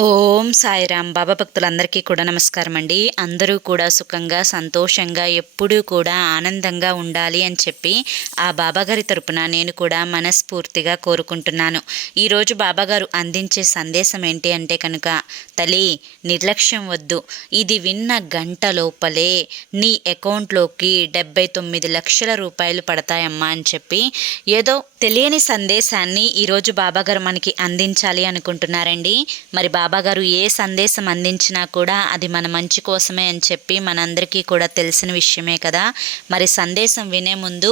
ఓం సాయిరామ్. బాబా భక్తులందరికీ కూడా నమస్కారం అండి. అందరూ కూడా సుఖంగా సంతోషంగా ఎప్పుడూ కూడా ఆనందంగా ఉండాలి అని చెప్పి ఆ బాబాగారి తరపున నేను కూడా మనస్ఫూర్తిగా కోరుకుంటున్నాను. ఈరోజు బాబాగారు అందించే సందేశం ఏంటి అంటే కనుక, తల్లి నిర్లక్ష్యం వద్దు, ఇది విన్న గంట లోపలే నీ అకౌంట్లోకి 79 లక్షల రూపాయలు పడతాయమ్మా అని చెప్పి ఏదో తెలియని సందేశాన్ని ఈరోజు బాబాగారు మనకి అందించాలి అనుకుంటున్నారండి. మరి బాబాగారు ఏ సందేశం అందించినా కూడా అది మన మంచి కోసమే అని చెప్పి మనందరికీ కూడా తెలిసిన విషయమే కదా. మరి సందేశం వినే ముందు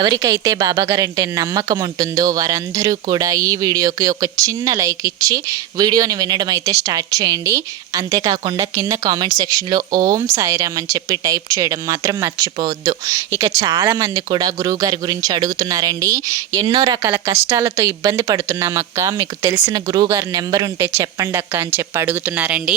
ఎవరికైతే బాబాగారు అంటే నమ్మకం ఉంటుందో వారందరూ కూడా ఈ వీడియోకి ఒక చిన్న లైక్ ఇచ్చి వీడియోని వినడం అయితే స్టార్ట్ చేయండి. అంతేకాకుండా కింద కామెంట్ సెక్షన్లో ఓం సాయిరామ్ అని చెప్పి టైప్ చేయడం మాత్రం మర్చిపోవద్దు. ఇక చాలామంది కూడా గురువుగారి గురించి అడుగుతున్నారండి. ఎన్నో రకాల కష్టాలతో ఇబ్బంది పడుతున్నామక్క, మీకు తెలిసిన గురువుగారి నెంబర్ ఉంటే చెప్పండి అక్క అని చెప్పి అడుగుతున్నారండి.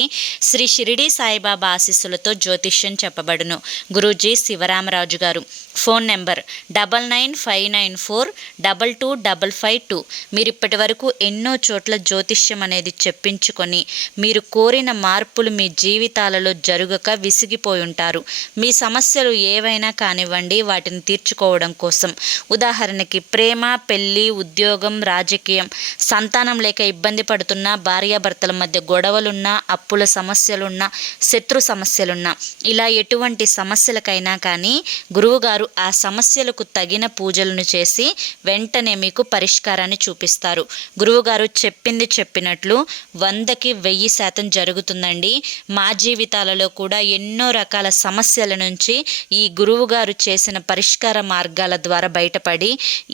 శ్రీ షిరిడి సాయిబాబా ఆశీస్సులతో జ్యోతిష్యం చెప్పబడును. గురూజీ శివరామరాజు గారు. Phone number 9959422552. మీరు ఇప్పటి వరకు ఎన్నో చోట్ల జ్యోతిష్యం అనేది చెప్పించుకొని మీరు కోరిన మార్పులు మీ జీవితాలలో జరుగక విసిగిపోయి ఉంటారు. మీ సమస్యలు ఏవైనా కానివ్వండి, వాటిని తీర్చుకోవడం కోసం, ఉదాహరణకి ప్రేమ, పెళ్ళి, ఉద్యోగం, రాజకీయం, సంతానం లేక ఇబ్బంది పడుతున్న, భార్యాభర్తల మధ్య గొడవలున్నా, అప్పుల సమస్యలున్నా, శత్రు సమస్యలున్నా, ఇలా ఎటువంటి సమస్యలకైనా కానీ గురువుగారు ఆ సమస్యలకు తగిన పూజలను చేసి వెంటనే మీకు పరిష్కారాన్ని చూపిస్తారు. గురువుగారు చెప్పింది చెప్పినట్లు 100కి 1000% జరుగుతుందండి. మా జీవితాలలో కూడా ఎన్నో రకాల సమస్యల నుంచి ఈ గురువుగారు చేసిన పరిష్కార మార్గాల ద్వారా బయటపడి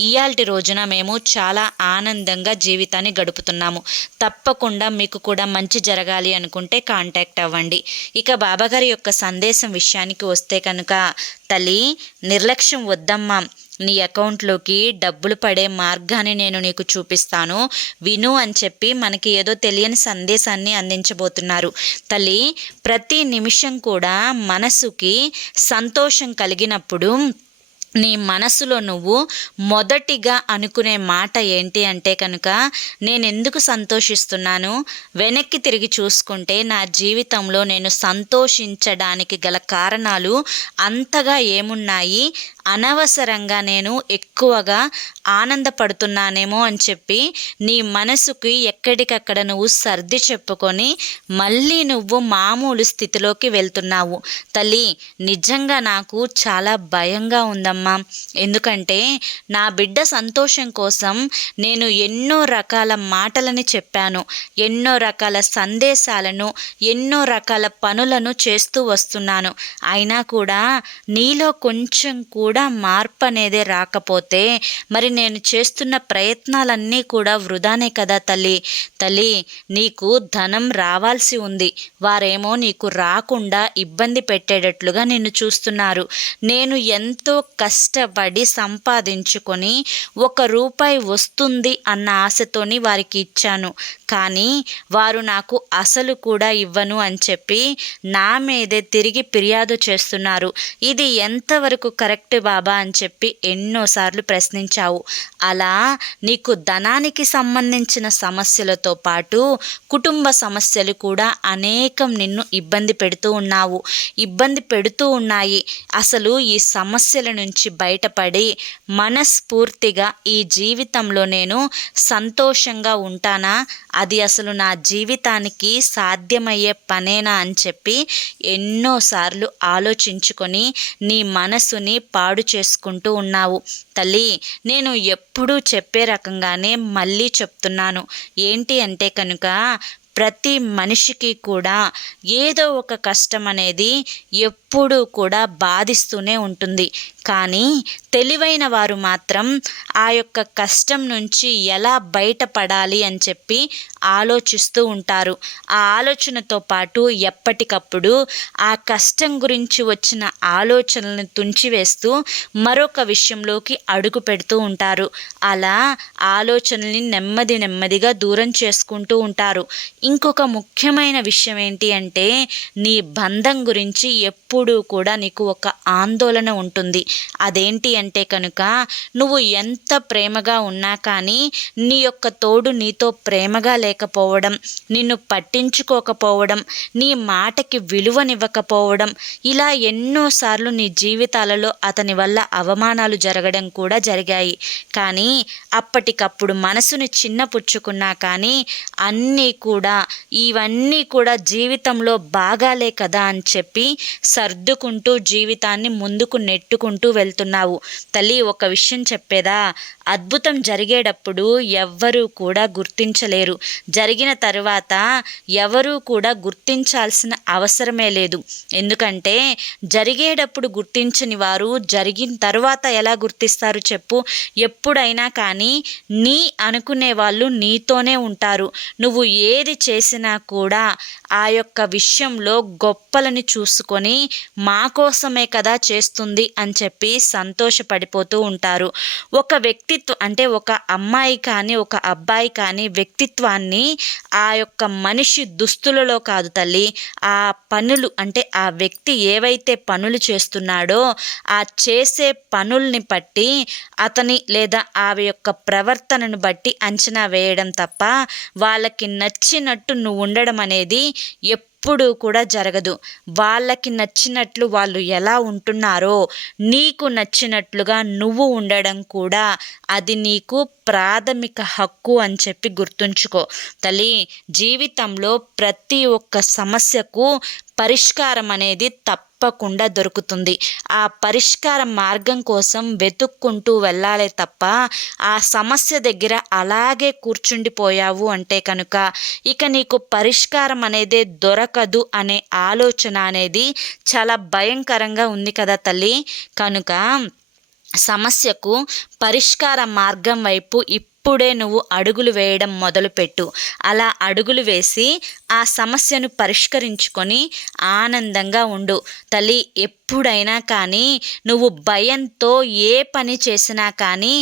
ఇయాల్టి రోజున మేము చాలా ఆనందంగా జీవితాన్ని గడుపుతున్నాము. తప్పకుండా మీకు కూడా మంచి జరగాలి అనుకుంటే కాంటాక్ట్ అవ్వండి. ఇక బాబాగారి యొక్క సందేశం విషయానికి వస్తే కనుక, తల్లి నిర్లక్ష్యం వద్దమ్మా, నీ అకౌంట్లోకి డబ్బులు పడే మార్గాన్ని నేను నీకు చూపిస్తాను, విను అని చెప్పి మనకి ఏదో తెలియని సందేశాన్ని అందించబోతున్నారు. తల్లి, ప్రతి నిమిషం కూడా మనసుకి సంతోషం కలిగినప్పుడు నీ మనసులో నువ్వు మొదటిగా అనుకునే మాట ఏంటి అంటే కనుక, నేను ఎందుకు సంతోషిస్తున్నాను, వెనక్కి తిరిగి చూసుకుంటే నా జీవితంలో నేను సంతోషించడానికి గల కారణాలు అంతగా ఏమున్నాయి, అనవసరంగా నేను ఎక్కువగా ఆనందపడుతున్నానేమో అని చెప్పి నీ మనసుకి ఎక్కడికక్కడ నువ్వు సర్ది చెప్పుకొని మళ్ళీ నువ్వు మామూలు స్థితిలోకి వెళ్తున్నావు. తల్లి, నిజంగా నాకు చాలా భయంగా ఉందమ్మా. ఎందుకంటే నా బిడ్డ సంతోషం కోసం నేను ఎన్నో రకాల మాటలని చెప్పాను, ఎన్నో రకాల సందేశాలను, ఎన్నో రకాల పనులను చేస్తూ వస్తున్నాను. అయినా కూడా నీలో కొంచెం కూడా మార్పు అనేది రాకపోతే మరి నేను చేస్తున్న ప్రయత్నాలన్నీ కూడా వృధానే కదా తల్లి. తల్లి, నీకు ధనం రావాల్సి ఉంది, వారేమో నీకు రాకుండా ఇబ్బంది పెట్టేటట్లుగా నిన్ను చూస్తున్నారు. నేను ఎంతో కష్టపడి సంపాదించుకొని 1 రూపాయి వస్తుంది అన్న ఆశతోని వారికి ఇచ్చాను, కానీ వారు నాకు అసలు కూడా ఇవ్వను అని చెప్పి నా మీదే తిరిగి ఫిర్యాదు చేస్తున్నారు. ఇది ఎంతవరకు కరెక్ట్ బాబా అని చెప్పి ఎన్నోసార్లు ప్రశ్నించావు. అలా నీకు ధనానికి సంబంధించిన సమస్యలతో పాటు కుటుంబ సమస్యలు కూడా అనేకం నిన్ను ఇబ్బంది పెడుతూ ఉన్నాయి. అసలు ఈ సమస్యల నుంచి బయటపడి మనస్ఫూర్తిగా ఈ జీవితంలో నేను సంతోషంగా ఉంటానా, అది అసలు నా జీవితానికి సాధ్యమయ్యే పనేనా అని చెప్పి ఎన్నోసార్లు ఆలోచించుకొని నీ మనసుని పాడు చేసుకుంటూ ఉన్నావు. తల్లి, నేను ఎప్పుడూ చెప్పే రకంగానే మళ్ళీ చెప్తున్నాను. ఏంటి అంటే కనుక, ప్రతి మనిషికి కూడా ఏదో ఒక కష్టం అనేది ఎప్పుడూ కూడా బాధిస్తూనే ఉంటుంది. కానీ తెలివైన వారు మాత్రం ఆ యొక్క కష్టం నుంచి ఎలా బయటపడాలి అని చెప్పి ఆలోచిస్తూ ఉంటారు. ఆ ఆలోచనతో పాటు ఎప్పటికప్పుడు ఆ కష్టం గురించి వచ్చిన ఆలోచనలను తుంచివేస్తూ మరొక విషయంలోకి అడుగు పెడుతూ ఉంటారు. అలా ఆలోచనల్ని నెమ్మదిగా దూరం చేసుకుంటూ ఉంటారు. ఇంకొక ముఖ్యమైన విషయం ఏంటి అంటే నీ బంధం గురించి ఎప్పుడూ కూడా నీకు ఒక ఆందోళన ఉంటుంది. అదేంటి అంటే కనుక నువ్వు ఎంత ప్రేమగా ఉన్నా కానీ నీ యొక్క తోడు నీతో ప్రేమగా లేకపోవడం, నిన్ను పట్టించుకోకపోవడం, నీ మాటకి విలువనివ్వకపోవడం, ఇలా ఎన్నోసార్లు నీ జీవితాలలో అతని వల్ల అవమానాలు జరగడం కూడా జరిగాయి. కానీ అప్పటికప్పుడు మనసుని చిన్నపుచ్చుకున్నా కానీ ఇవన్నీ కూడా జీవితంలో భాగాలే కదా అని చెప్పి సర్దుకుంటూ జీవితాన్ని ముందుకు నెట్టుకుంటూ వెళ్తున్నావు. తల్లి, ఒక విషయం చెప్పేదా, అద్భుతం జరిగేటప్పుడు ఎవ్వరూ కూడా గుర్తించలేరు. జరిగిన తరువాత ఎవరూ కూడా గుర్తించాల్సిన అవసరమే లేదు. ఎందుకంటే జరిగేటప్పుడు గుర్తించని వారు జరిగిన తర్వాత ఎలా గుర్తిస్తారు చెప్పు? ఎప్పుడైనా కానీ నీ అనుకునే వాళ్ళు నీతోనే ఉంటారు. నువ్వు ఏది చేసినా కూడా ఆ యొక్క విషయంలో గొప్పలని చూసుకొని మా కోసమే కదా చేస్తుంది అని చెప్పి సంతోషపడిపోతూ ఉంటారు. ఒక వ్యక్తిత్వం అంటే ఒక అమ్మాయి కానీ ఒక అబ్బాయి కానీ వ్యక్తిత్వాన్ని ఆ యొక్క మనిషి దుస్తులలో కాదు తల్లి, ఆ పనులు అంటే ఆ వ్యక్తి ఏవైతే పనులు చేస్తున్నాడో ఆ చేసే పనుల్ని బట్టి అతని లేదా ఆమె యొక్క ప్రవర్తనను బట్టి అంచనా వేయడం తప్ప వాళ్ళకి నచ్చినట్టు నువ్వు ఉండడం అనేది ఎప్పుడూ కూడా జరగదు. వాళ్ళకి నచ్చినట్లు వాళ్ళు ఎలా ఉంటున్నారో నీకు నచ్చినట్లుగా నువ్వు ఉండడం కూడా అది నీకు ప్రాథమిక హక్కు అని చెప్పి గుర్తుంచుకో తల్లి. జీవితంలో ప్రతి ఒక్క సమస్యకు పరిష్కారం అనేది తప్పకుండా దొరుకుతుంది. ఆ పరిష్కార మార్గం కోసం వెతుక్కుంటూ వెళ్ళాలే తప్ప ఆ సమస్య దగ్గర అలాగే కూర్చుండిపోయావు అంటే కనుక ఇక నీకు పరిష్కారం అనేది దొరకదు అనే ఆలోచన అనేది చాలా భయంకరంగా ఉంది కదా తల్లి. కనుక సమస్యకు పరిష్కార మార్గం వైపు ఇప్పుడే నువ్వు అడుగులు వేయడం మొదలుపెట్టు. అలా అడుగులు వేసి ఆ సమస్యను పరిష్కరించుకొని ఆనందంగా ఉండు తల్లి. ఎప్పుడైనా కానీ నువ్వు భయంతో ఏ పని చేసినా కానీ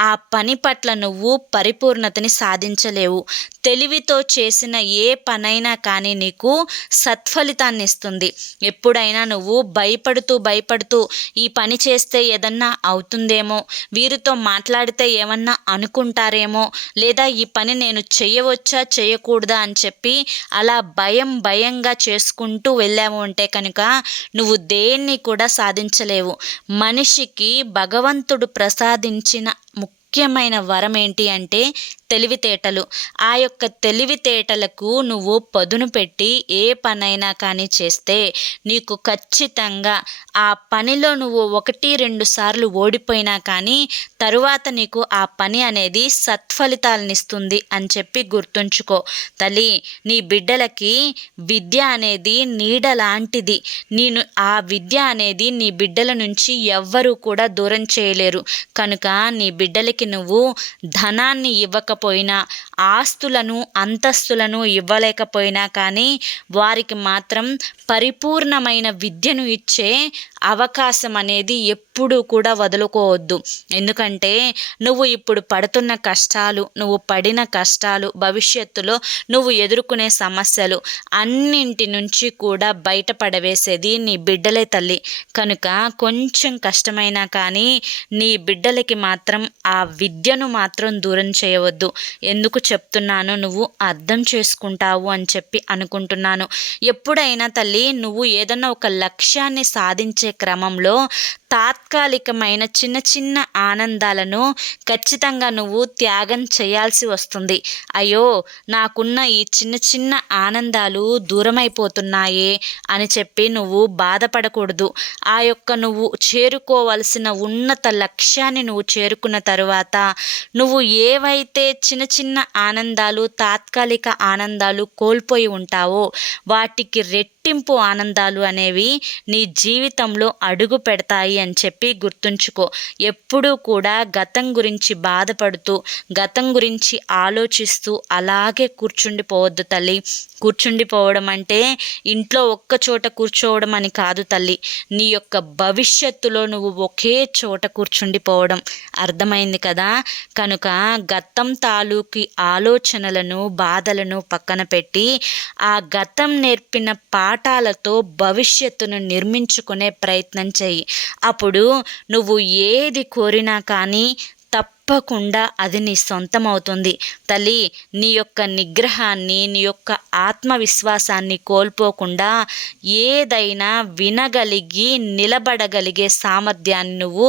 ఆ పని పట్ల నువ్వు పరిపూర్ణతని సాధించలేవు. తెలివితో చేసిన ఏ పనైనా కానీ నీకు సత్ఫలితాన్ని ఇస్తుంది. ఎప్పుడైనా నువ్వు భయపడుతూ ఈ పని చేస్తే ఏదన్నా అవుతుందేమో, వీరితో మాట్లాడితే ఏమన్నా అనుకుంటారేమో, లేదా ఈ పని నేను చేయవచ్చా చేయకూడదా అని చెప్పి అలా భయంగా చేసుకుంటూ వెళ్ళాము అంటే కనుక నువ్వు దేన్ని కూడా సాధించలేవు. మనిషికి భగవంతుడు ప్రసాదించిన ముఖ్యమైన వరం ఏంటి అంటే తెలివితేటలు. ఆ యొక్క తెలివితేటలకు నువ్వు పదును పెట్టి ఏ పనైనా కానీ చేస్తే నీకు ఖచ్చితంగా ఆ పనిలో నువ్వు 1-2 సార్లు ఓడిపోయినా కానీ తరువాత నీకు ఆ పని అనేది సత్ఫలితాలనిస్తుంది అని చెప్పి గుర్తుంచుకో తల్లి. నీ బిడ్డలకి విద్య అనేది నీడ లాంటిది. ఆ విద్య అనేది నీ బిడ్డల నుంచి ఎవ్వరూ కూడా దూరం చేయలేరు. కనుక నీ బిడ్డలకి నువ్వు ధనాన్ని ఇవ్వకపోయినా, ఆస్తులను అంతస్తులను ఇవ్వలేకపోయినా కానీ వారికి మాత్రం పరిపూర్ణమైన విద్యను ఇచ్చే అవకాశం అనేది ఎప్పుడూ కూడా వదులుకోవద్దు. ఎందుకంటే నువ్వు ఇప్పుడు పడుతున్న కష్టాలు, నువ్వు పడిన కష్టాలు, భవిష్యత్తులో నువ్వు ఎదుర్కొనే సమస్యలు అన్నింటి నుంచి కూడా బయటపడవేసేది నీ బిడ్డలే తల్లి. కనుక కొంచెం కష్టమైనా కానీ నీ బిడ్డలకి మాత్రం ఆ విద్యను మాత్రం దూరం చేయవద్దు. ఎందుకు చెప్తున్నానో నువ్వు అర్థం చేసుకుంటావు అని చెప్పి అనుకుంటున్నాను. ఎప్పుడైనా తల్లి నువ్వు ఏదన్నా ఒక లక్ష్యాన్ని సాధించే క్రమంలో తాత్కాలికమైన చిన్న ఆనందాలను ఖచ్చితంగా నువ్వు త్యాగం చేయాల్సి వస్తుంది. అయ్యో, నాకున్న ఈ చిన్న ఆనందాలు దూరమైపోతున్నాయే అని చెప్పి నువ్వు బాధపడకూడదు. ఆ యొక్క నువ్వు చేరుకోవలసిన ఉన్నత లక్ష్యాన్ని నువ్వు చేరుకున్న తరువాత నువ్వు ఏవైతే చిన్న ఆనందాలు, తాత్కాలిక ఆనందాలు కోల్పోయి ఉంటావో వాటికి రెట్టింపు ఆనందాలు అనేవి నీ జీవితంలో అడుగు పెడతాయి అని చెప్పి గుర్తుంచుకో. ఎప్పుడూ కూడా గతం గురించి బాధపడుతూ, గతం గురించి ఆలోచిస్తూ అలాగే కూర్చుండిపోవద్దు తల్లి. కూర్చుండిపోవడం అంటే ఇంట్లో ఒక్క చోట కూర్చోవడం అని కాదు తల్లి. నీ యొక్క భవిష్యత్తులో నువ్వు ఒకే చోట కూర్చుండిపోవడం. అర్థమైంది కదా? కనుక గతం తాలూకి ఆలోచనలను, బాధలను పక్కన పెట్టి ఆ గతం నేర్పిన పాఠాలతో భవిష్యత్తును నిర్మించుకునే ప్రయత్నం చెయ్యి. అప్పుడు నువ్వు ఏది కోరినా కానీ తప్పకుండా అది నీ సొంతం అవుతుంది తల్లి. నీ యొక్క నిగ్రహాన్ని, నీ యొక్క ఆత్మవిశ్వాసాన్ని కోల్పోకుండా ఏదైనా వినగలిగి నిలబడగలిగే సామర్థ్యాన్ని నువ్వు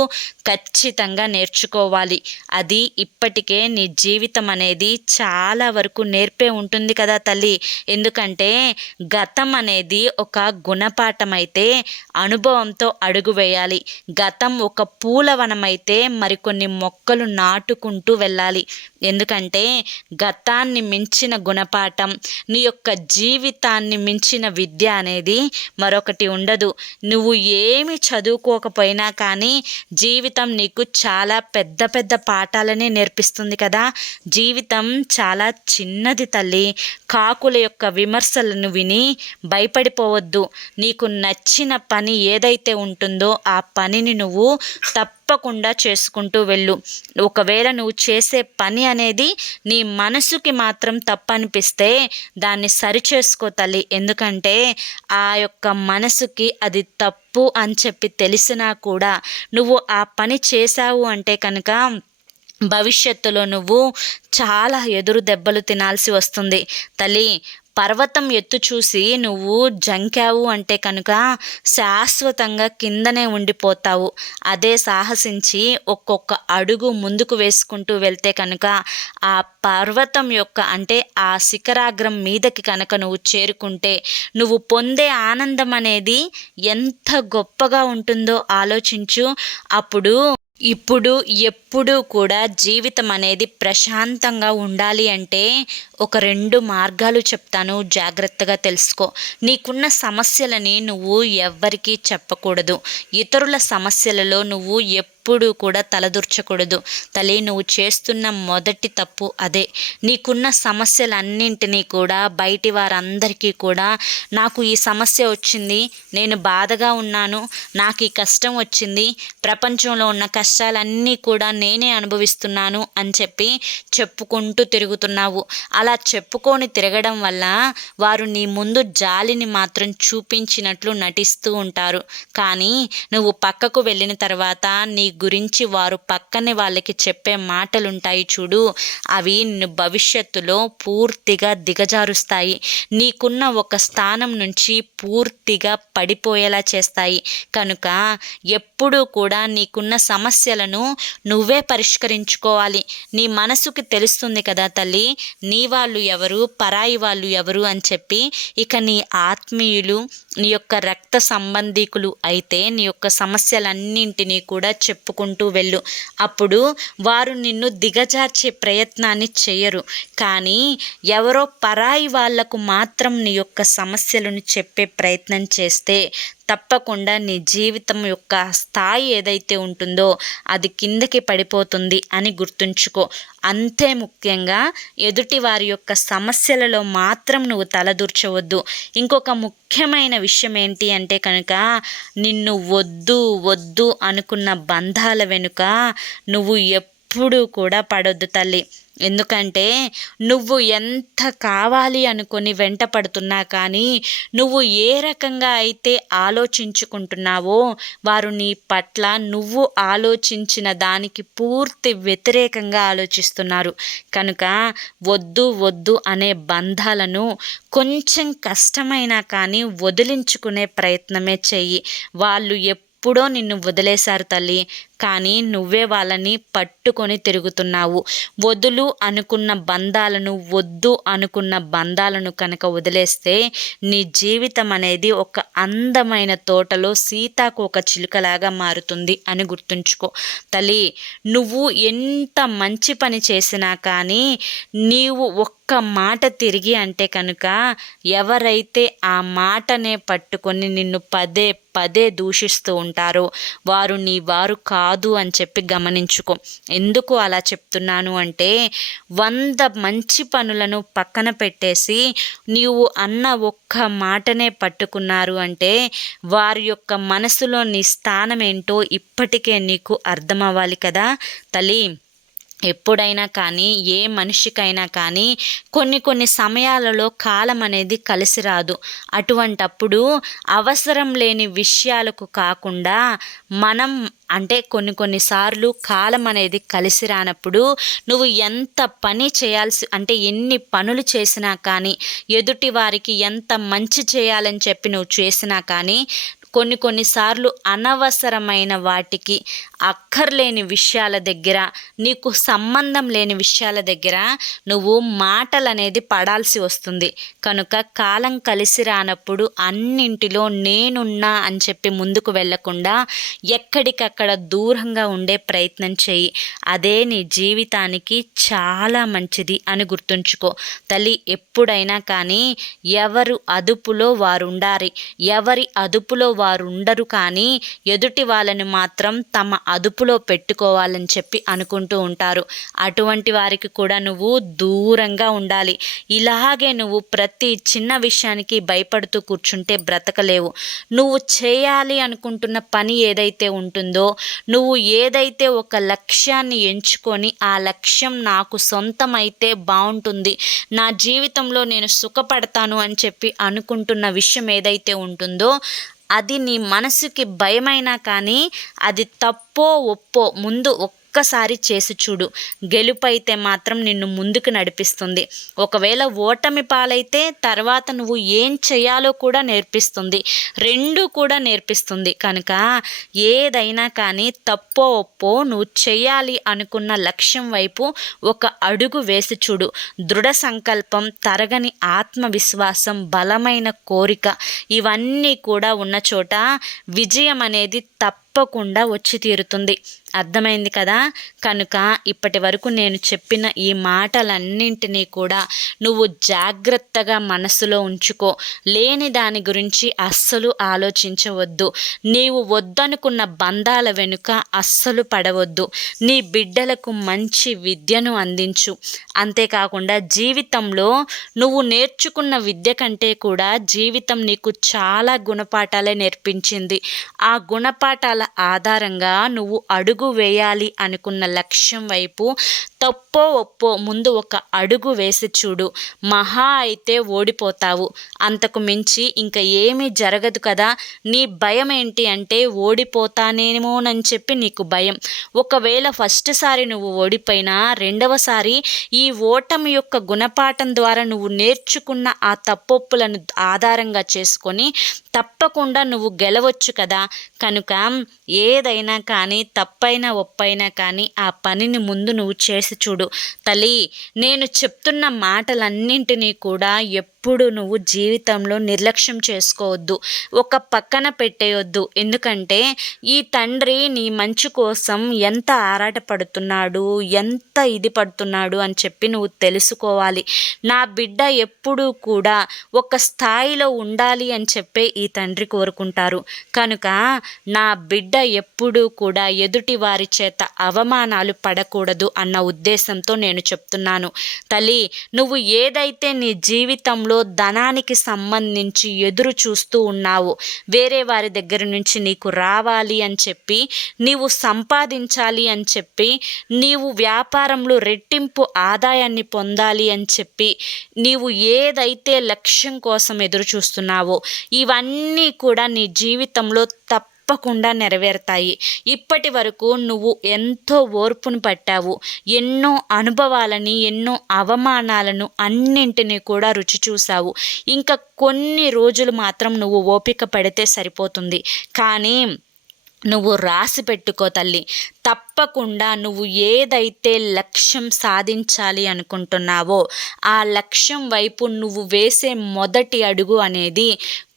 ఖచ్చితంగా నేర్చుకోవాలి. అది ఇప్పటికే నీ జీవితం అనేది చాలా వరకు నేర్పే ఉంటుంది కదా తల్లి. ఎందుకంటే గతం అనేది ఒక గుణపాఠం అయితే అనుభవంతో అడుగు వేయాలి. గతం ఒక పూలవనం అయితే మరికొన్ని మొక్కలు నాటుకుంటూ వెళ్ళాలి. ఎందుకంటే గతాన్ని మించిన గుణపాఠం, నీ యొక్క జీవితాన్ని మించిన విద్య అనేది మరొకటి ఉండదు. నువ్వు ఏమి చదువుకోకపోయినా కానీ జీవితం నీకు చాలా పెద్ద పెద్ద పాఠాలనే నేర్పిస్తుంది కదా. జీవితం చాలా చిన్నది తల్లి. కాకుల యొక్క విమర్శలను విని భయపడిపోవద్దు. నీకు నచ్చిన పని ఏదైతే ఉంటుందో ఆ పనిని నువ్వు తప్పకుండా చేసుకుంటూ వెళ్ళు. ఒకవేళ నువ్వు చేసే పని అనేది నీ మనసుకి మాత్రం తప్పనిపిస్తే దాన్ని సరిచేసుకో తల్లి. ఎందుకంటే ఆ యొక్క మనసుకి అది తప్పు అని చెప్పి తెలిసినా కూడా నువ్వు ఆ పని చేశావు అంటే కనుక భవిష్యత్తులో నువ్వు చాలా ఎదురు దెబ్బలు తినాల్సి వస్తుంది తల్లి. పర్వతం ఎత్తు చూసి నువ్వు జంకావు అంటే కనుక శాశ్వతంగా కిందనే ఉండిపోతావు. అదే సాహసించి ఒక్కొక్క అడుగు ముందుకు వేసుకుంటూ వెళ్తే కనుక ఆ పర్వతం యొక్క అంటే ఆ శిఖరాగ్రం మీదకి కనుక నువ్వు చేరుకుంటే నువ్వు పొందే ఆనందం అనేది ఎంత గొప్పగా ఉంటుందో ఆలోచించు. అప్పుడు ఇప్పుడు ఎప్పుడూ కూడా జీవితం అనేది ప్రశాంతంగా ఉండాలి అంటే ఒక 2 మార్గాలు చెప్తాను, జాగ్రత్తగా తెలుసుకో. నీకున్న సమస్యలని నువ్వు ఎవ్వరికీ చెప్పకూడదు. ఇతరుల సమస్యలలో నువ్వు ఎప్పుడూ కూడా తలదూర్చకూడదు తల్లి. నువ్వు చేస్తున్న మొదటి తప్పు అదే. నీకున్న సమస్యలన్నింటినీ కూడా బయటి వారందరికీ కూడా నాకు ఈ సమస్య వచ్చింది, నేను బాధగా ఉన్నాను, నాకు ఈ కష్టం వచ్చింది, ప్రపంచంలో ఉన్న కష్టాలన్నీ కూడా నేనే అనుభవిస్తున్నాను అని చెప్పి చెప్పుకుంటూ తిరుగుతున్నావు. అలా చెప్పుకొని తిరగడం వల్ల వారు నీ ముందు జాలిని మాత్రం చూపించినట్లు నటిస్తూ ఉంటారు. కానీ నువ్వు పక్కకు వెళ్ళిన తర్వాత నీ గురించి వారు పక్కనే వాళ్ళకి చెప్పే మాటలుంటాయి చూడు, అవి నిన్ను భవిష్యత్తులో పూర్తిగా దిగజారుస్తాయి. నీకున్న ఒక స్థానం నుంచి పూర్తిగా పడిపోయేలా చేస్తాయి. కనుక ఎప్పుడూ కూడా నీకున్న సమస్యలను నువ్వే పరిష్కరించుకోవాలి. నీ మనసుకి తెలుస్తుంది కదా తల్లి, నీ వాళ్ళు ఎవరు, పరాయి వాళ్ళు ఎవరు అని చెప్పి. ఇక నీ ఆత్మీయులు, నీ యొక్క రక్త సంబంధీకులు అయితే నీ యొక్క సమస్యలన్నింటినీ కూడా చెప్పుకుంటూ వెళ్ళు. అప్పుడు వారు నిన్ను దిగజార్చే ప్రయత్నాన్ని చేయరు. కానీ ఎవరో పరాయి వాళ్లకు మాత్రం నీ యొక్క సమస్యలను చెప్పే ప్రయత్నం చేస్తే తప్పకుండా నీ జీవితం యొక్క స్థాయి ఏదైతే ఉంటుందో అది కిందకి పడిపోతుంది అని గుర్తుంచుకో. అంతే ముఖ్యంగా ఎదుటి వారి యొక్క సమస్యలలో మాత్రం నువ్వు తలదూర్చవద్దు. ఇంకొక ముఖ్యమైన విషయం ఏంటి అంటే కనుక నిన్ను వద్దు వద్దు అనుకున్న బంధాల వెనుక నువ్వు ఎప్పుడూ కూడా పడొద్దు తల్లి. ఎందుకంటే నువ్వు ఎంత కావాలి అనుకొని వెంట పడుతున్నా కానీ నువ్వు ఏ రకంగా అయితే ఆలోచించుకుంటున్నావో వారు నీ పట్ల నువ్వు ఆలోచించిన దానికి పూర్తి వ్యతిరేకంగా ఆలోచిస్తున్నారు. కనుక వద్దు వద్దు అనే బంధాలను కొంచెం కష్టమైనా కానీ వదిలించుకునే ప్రయత్నమే చెయ్యి. వాళ్ళు ఎప్పుడో నిన్ను వదిలేశారు తల్లి, కానీ నువ్వే వాళ్ళని పట్టుకొని తిరుగుతున్నావు. వద్దు అనుకున్న బంధాలను కనుక వదిలేస్తే నీ జీవితం అనేది ఒక అందమైన తోటలో సీతాకోక చిలుకలాగా మారుతుంది అని గుర్తుంచుకో తల్లి. నువ్వు ఎంత మంచి పని చేసినా కానీ నీవు ఒక్క మాట తిరిగి అంటే కనుక ఎవరైతే ఆ మాటనే పట్టుకొని నిన్ను పదే పదే దూషిస్తూ ఉంటారో వారు నీ వారు కాదు అని చెప్పి గమనించుకో. ఎందుకు అలా చెప్తున్నాను అంటే 100 మంచి పనులను పక్కన పెట్టేసి నీవు అన్న ఒక్క మాటనే పట్టుకున్నారు అంటే వారి యొక్క మనసులో నీ స్థానం ఏంటో ఇప్పటికే నీకు అర్థమవ్వాలి కదా తల్లి. ఎప్పుడైనా కానీ ఏ మనిషికైనా కానీ కొన్ని సమయాలలో కాలం అనేది కలిసి రాదు. అటువంటప్పుడు అవసరం లేని విషయాలకు కాకుండా మనం అంటే కొన్నిసార్లు కాలం అనేది కలిసి రానప్పుడు నువ్వు ఎంత పని చేయాల్సి అంటే ఎన్ని పనులు చేసినా కానీ ఎదుటి వారికి ఎంత మంచి చేయాలని చెప్పి నువ్వు చేసినా కానీ కొన్నిసార్లు అనవసరమైన వాటికి అక్కర్లేని విషయాల దగ్గర నీకు సంబంధం లేని విషయాల దగ్గర నువ్వు మాటలు అనేది పడాల్సి వస్తుంది. కనుక కాలం కలిసి రానప్పుడు అన్నింటిలో నేనున్నా అని చెప్పి ముందుకు వెళ్ళకుండా ఎక్కడికక్కడ దూరంగా ఉండే ప్రయత్నం చేయి. అదే నీ జీవితానికి చాలా మంచిది అని గుర్తుంచుకో తల్లి. ఎప్పుడైనా కానీ ఎవరు అదుపులో వారు ఉండాలి, ఎవరి అదుపులో వారు ఉండరు. కానీ ఎదుటి వాళ్ళని మాత్రం తమ అదుపులో పెట్టుకోవాలని చెప్పి అనుకుంటూ ఉంటారు. అటువంటి వారికి కూడా నువ్వు దూరంగా ఉండాలి. ఇలాగే నువ్వు ప్రతి చిన్న విషయానికి భయపడుతూ కూర్చుంటే బ్రతకలేవు. నువ్వు చేయాలి అనుకుంటున్న పని ఏదైతే ఉంటుందో, నువ్వు ఏదైతే ఒక లక్ష్యాన్ని ఎంచుకొని ఆ లక్ష్యం నాకు సొంతమైతే బాగుంటుంది, నా జీవితంలో నేను సుఖపడతాను అని చెప్పి అనుకుంటున్న విషయం ఏదైతే ఉంటుందో అది నీ మనసుకి భయమైనా కానీ అది తప్పో ఒప్పో ముందు ఒక్కసారి చేసి చూడు. గెలుపు అయితే మాత్రం నిన్ను ముందుకు నడిపిస్తుంది. ఒకవేళ ఓటమి పాలైతే తర్వాత నువ్వు ఏం చేయాలో కూడా నేర్పిస్తుంది, రెండు కూడా నేర్పిస్తుంది. కనుక ఏదైనా కానీ తప్పో ఒప్పో నువ్వు చేయాలి అనుకున్న లక్ష్యం వైపు ఒక అడుగు వేసి చూడు. దృఢ సంకల్పం, తరగని ఆత్మవిశ్వాసం, బలమైన కోరిక ఇవన్నీ కూడా ఉన్న చోట విజయం అనేది తప్పకుండా వచ్చి తీరుతుంది. అర్థమైంది కదా. కనుక ఇప్పటి వరకు నేను చెప్పిన ఈ మాటలన్నింటినీ కూడా నువ్వు జాగ్రత్తగా మనసులో ఉంచుకో. లేని దాని గురించి అస్సలు ఆలోచించవద్దు. నీవు వద్దనుకున్న బంధాల వెనుక అస్సలు పడవద్దు. నీ బిడ్డలకు మంచి విద్యను అందించు. అంతేకాకుండా జీవితంలో నువ్వు నేర్చుకున్న విద్య కంటే కూడా జీవితం నీకు చాలా గుణపాఠాలే నేర్పించింది. ఆ గుణపాఠాల ఆధారంగా నువ్వు అడుగు వేయాలి అనుకున్న లక్ష్యం వైపు తప్పో ఒప్పో ముందు ఒక అడుగు వేసి చూడు. మహా అయితే ఓడిపోతావు, అంతకు మించి ఇంకా ఏమీ జరగదు కదా. నీ భయం ఏంటి అంటే ఓడిపోతానేమోనని చెప్పి నీకు భయం. ఒకవేళ ఫస్ట్ సారి నువ్వు ఓడిపోయినా రెండవసారి ఈ ఓటమి యొక్క గుణపాఠం ద్వారా నువ్వు నేర్చుకున్న ఆ తప్పొప్పులను ఆధారంగా చేసుకొని తప్పకుండా నువ్వు గెలవచ్చు కదా. కనుక ఏదైనా కానీ తప్పైనా ఒప్పైనా కానీ ఆ పనిని ముందు నువ్వు చేసి చూడు తల్లి. నేను చెప్తున్న మాటలన్నింటినీ కూడా ఎప్పుడు నువ్వు జీవితంలో నిర్లక్ష్యం చేసుకోవద్దు, ఒక పక్కన పెట్టేయొద్దు. ఎందుకంటే ఈ తండ్రి నీ మంచి కోసం ఎంత ఆరాటపడుతున్నాడు, ఎంత ఇది పడుతున్నాడు అని చెప్పి నువ్వు తెలుసుకోవాలి. నా బిడ్డ ఎప్పుడూ కూడా ఒక స్థాయిలో ఉండాలి అని చెప్పే ఈ తండ్రి కోరుకుంటారు. కనుక నా బిడ్డ ఎప్పుడూ కూడా ఎదుటి వారి చేత అవమానాలు పడకూడదు అన్న ఉద్దేశంతో నేను చెప్తున్నాను తల్లి. నువ్వు ఏదైతే నీ జీవితంలో ధనానికి సంబంధించి ఎదురు చూస్తూ ఉన్నావో, వేరే వారి దగ్గర నుంచి నీకు రావాలి అని చెప్పి, నీవు సంపాదించాలి అని చెప్పి, నీవు వ్యాపారంలో రెట్టింపు ఆదాయాన్ని పొందాలి అని చెప్పి నీవు ఏదైతే లక్ష్యం కోసం ఎదురు చూస్తున్నావో ఇవన్నీ కూడా నీ జీవితంలో తప్పకుండా నెరవేరుతాయి. ఇప్పటి వరకు నువ్వు ఎంతో ఓర్పును పట్టావు, ఎన్నో అనుభవాలని, ఎన్నో అవమానాలను అన్నింటినీ కూడా రుచి చూసావు. ఇంకా కొన్ని రోజులు మాత్రం నువ్వు ఓపిక పడితే సరిపోతుంది. కానీ నువ్వు రాసి పెట్టుకో తల్లి. తప్పకుండా నువ్వు ఏదైతే లక్ష్యం సాధించాలి అనుకుంటున్నావో ఆ లక్ష్యం వైపు నువ్వు వేసే మొదటి అడుగు అనేది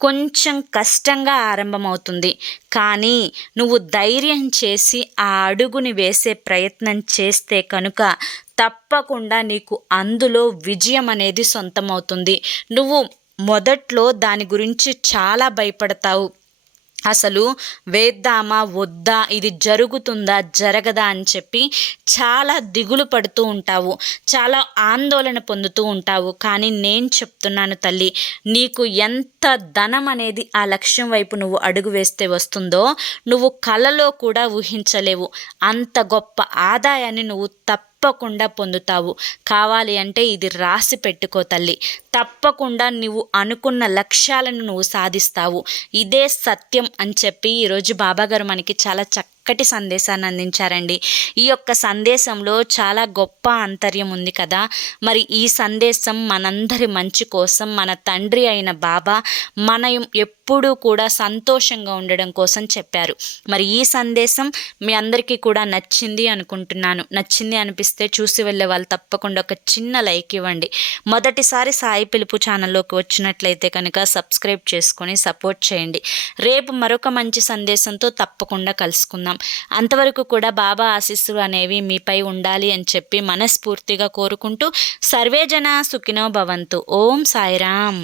కొంచెం కష్టంగా ఆరంభమవుతుంది. కానీ నువ్వు ధైర్యం చేసి ఆ అడుగుని వేసే ప్రయత్నం చేస్తే కనుక తప్పకుండా నీకు అందులో విజయం అనేది సొంతమవుతుంది. నువ్వు మొదట్లో దాని గురించి చాలా భయపడతావు. అసలు వేద్దామా వద్దా, ఇది జరుగుతుందా జరగదా అని చెప్పి చాలా దిగులు పడుతూ ఉంటావు, చాలా ఆందోళన పొందుతూ ఉంటావు. కానీ నేను చెప్తున్నాను తల్లి, నీకు ఎంత ధనం అనేది ఆ లక్ష్యం వైపు నువ్వు అడుగు వేస్తే వస్తుందో నువ్వు కలలో కూడా ఊహించలేవు. అంత గొప్ప ఆదాయాన్ని నువ్వు తప్పకుండా పొందుతావు. కావాలి అంటే ఇది రాసి పెట్టుకో తల్లి. తప్పకుండా నువ్వు అనుకున్న లక్ష్యాలను నువ్వు సాధిస్తావు. ఇదే సత్యం అని చెప్పి ఈరోజు బాబాగారు మనకి చాలా చక్కటి సందేశాన్ని అందించారండి. ఈ యొక్క సందేశంలో చాలా గొప్ప ఆంతర్యం ఉంది కదా. మరి ఈ సందేశం మనందరి మంచి కోసం మన తండ్రి అయిన బాబా మనం ఎప్పుడూ కూడా సంతోషంగా ఉండడం కోసం చెప్పారు. మరి ఈ సందేశం మీ అందరికీ కూడా నచ్చింది అనుకుంటున్నాను. నచ్చింది అనిపిస్తే చూసి వెళ్ళే వాళ్ళు తప్పకుండా ఒక చిన్న లైక్ ఇవ్వండి. మొదటిసారి సాయి పిలుపు ఛానల్లోకి వచ్చినట్లయితే కనుక సబ్స్క్రైబ్ చేసుకొని సపోర్ట్ చేయండి. రేపు మరొక మంచి సందేశంతో తప్పకుండా కలుసుకుందాం. అంతవరకు కూడా బాబా ఆశీస్సులు అనేవి మీపై ఉండాలి అని చెప్పి మనస్ఫూర్తిగా కోరుకుంటూ సర్వే జన సుఖినో భవంతు. ఓం సాయిరామ్.